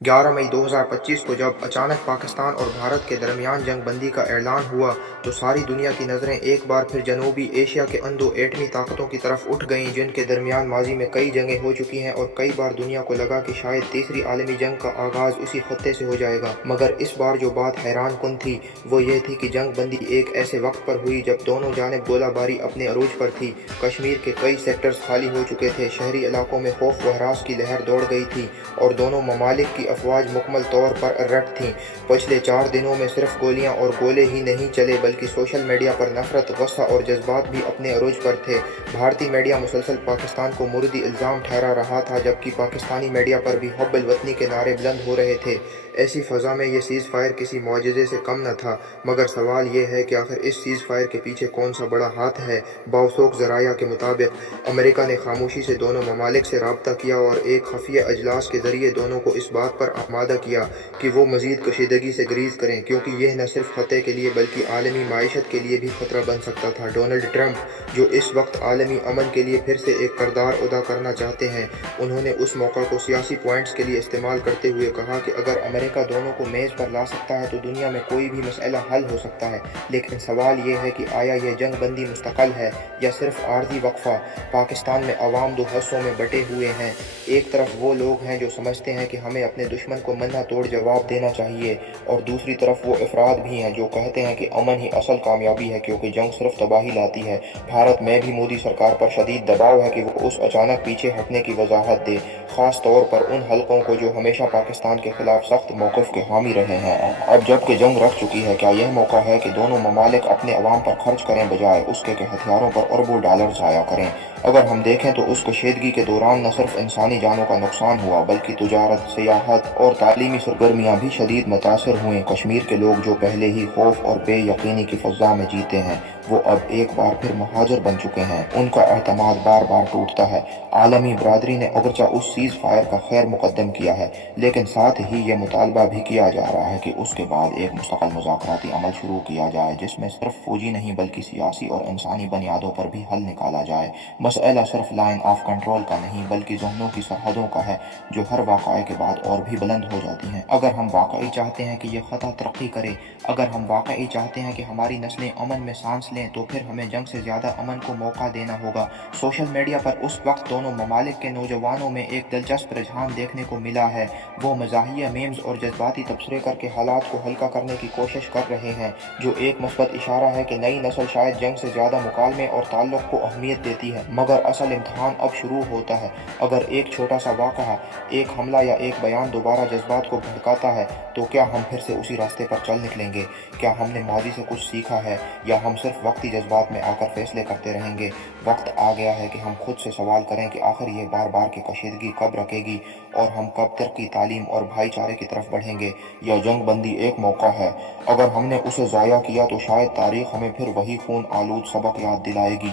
11 मई 2025 को जब अचानक पाकिस्तान और भारत के दरमियान जंग बंदी का ऐलान हुआ तो सारी दुनिया की नज़रें एक बार फिर जनूबी एशिया के अंधो एटमी ताकतों की तरफ उठ गईं, जिनके दरमियान माजी में कई जंगें हो चुकी हैं और कई बार दुनिया को लगा कि शायद तीसरी आलमी जंग का आगाज़ उसी खत्ते से हो जाएगा। मगर इस बार जो बात हैरान कुन थी वो ये थी कि जंग बंदी एक ऐसे वक्त पर हुई जब दोनों जानिब गोलाबारी अपने अरूज पर थी। कश्मीर के कई सेक्टर्स खाली हो चुके थे, शहरी इलाकों में खौफ व हरास की लहर दौड़ गई थी और दोनों ममालिक की अफवाज मुकम्मल तौर पर अलर्ट थीं। पिछले 4 दिनों में सिर्फ गोलियां और गोले ही नहीं चले बल्कि सोशल मीडिया पर नफरत, गुस्सा और जज्बात भी अपने अरूज पर थे। भारतीय मीडिया मुसलसल पाकिस्तान को मुर्दी इल्ज़ाम ठहरा रहा था, जबकि पाकिस्तानी मीडिया पर भी हुब्बुल वतनी के नारे बुलंद हो रहे थे। ऐसी फ़ज़ा में ये सीज़ फायर किसी मौजज़े से कम न था। मगर सवाल ये है कि आखिर इस सीज़ फायर के पीछे कौन सा बड़ा हाथ है। बावसूख ज़राया के मुताबिक अमेरिका ने खामोशी से दोनों ममालिक से रब्ता किया और एक खफिया अजलास के ज़रिए दोनों को इस बात पर आमादा किया कि वो मज़ीद कशीदगी से ग्रीज़ करें, क्योंकि यह न सिर्फ खत्े के लिए बल्कि आलमी माईशत के लिए भी ख़तरा बन सकता था। डोनाल्ड ट्रंप, जो इस वक्त आलमी अमन के लिए फिर से एक किरदार अदा करना चाहते हैं, उन्होंने उस मौका को सियासी पॉइंट्स के लिए इस्तेमाल करते हुए कहा कि अगर अमेरिका दोनों को मेज़ पर ला सकता है तो दुनिया में कोई भी मसला हल हो सकता है। लेकिन सवाल ये है कि आया यह जंग बंदी मुस्तक़ल है या सिर्फ आर्जी वक्फा। पाकिस्तान में अवाम दो हिस्सों में बटे हुए हैं। एक तरफ वो लोग हैं जो समझते हैं कि हमें अपने दुश्मन को मन्ना तोड़ जवाब देना चाहिए, और दूसरी तरफ वो अफराद भी हैं जो कहते हैं कि अमन ही असल कामयाबी है, क्योंकि जंग सिर्फ तबाही लाती है। भारत में भी मोदी सरकार पर शदीद दबाव है कि वो उस अचानक पीछे हटने की वजाहत दे, ख़ास तौर पर उन हलकों को जो हमेशा पाकिस्तान के खिलाफ सख्त मौक़िफ़ के हामी रहे हैं। अब जबकि जंग रख चुकी है, क्या यह मौका है कि दोनों ममालिक अपने अवाम पर खर्च करें बजाय उसके कि हथियारों पर अरबों डॉलर ज़ाया करें। अगर हम देखें तो उस कशीदगी के दौरान न सिर्फ इंसानी जानों का नुकसान हुआ बल्कि तिजारत, सियाहत और तालीमी सरगर्मियाँ भी शदीद मुतासर हुए। कश्मीर के लोग जो पहले ही खौफ और बेयकीनी की फ़ज़ा में जीते हैं, वो अब एक बार फिर महाजर बन चुके हैं। उनका एतमाद बार बार टूटता है। आलमी बरादरी ने अगरचा उस सीज़ फायर का खैर मुकद्दम किया है, लेकिन साथ ही ये मुतालबा भी किया जा रहा है कि उसके बाद एक मुस्तक़िल मुज़ाकराती अमल शुरू किया जाए, जिसमें सिर्फ फौजी नहीं बल्कि सियासी और इंसानी बुनियादों पर भी हल निकाला जाए। मसला सिर्फ लाइन ऑफ कंट्रोल का नहीं बल्कि ज़हनों की सरहदों का है, जो हर वाक़ये के बाद और भी बुलंद हो जाती हैं। अगर हम वाकई चाहते हैं कि यह ख़त्ता तरक्की करे, अगर हम वाकई चाहते हैं कि हमारी नस्लें अमन में सांस लें, तो फिर हमें जंग से ज़्यादा अमन को मौका देना होगा। सोशल मीडिया पर उस वक्त दोनों ममालिक के नौजवानों में एक दिलचस्प रुझान देखने को मिला है। वो मज़ाहिया मीम्स और जज्बाती तबसरे करके हालात को हल्का करने की कोशिश कर रहे हैं, जो एक मुस्बत इशारा है कि नई नस्ल शायद जंग से ज़्यादा मुकालमे और ताल्लुक़ को अहमियत देती है। मगर असल इम्तहान अब शुरू होता है। अगर एक छोटा सा वाक़या, एक हमला या एक बयान दोबारा जज्बात को भड़काता है, तो क्या हम फिर से उसी रास्ते पर चल निकलेंगे? क्या हमने माजी से कुछ सीखा है, या हम सिर्फ वक्ती जज्बात में आकर फैसले करते रहेंगे? वक्त आ गया है कि हम खुद से सवाल करें कि आखिर ये बार बार की कशीदगी कब रुकेगी और हम कब तरक्की, तालीम और भाईचारे की तरफ बढ़ेंगे? या जंग बंदी एक मौका है, अगर हमने उसे ज़ाया किया तो शायद तारीख़ हमें फिर वही खून आलूद सबक याद दिलाएगी।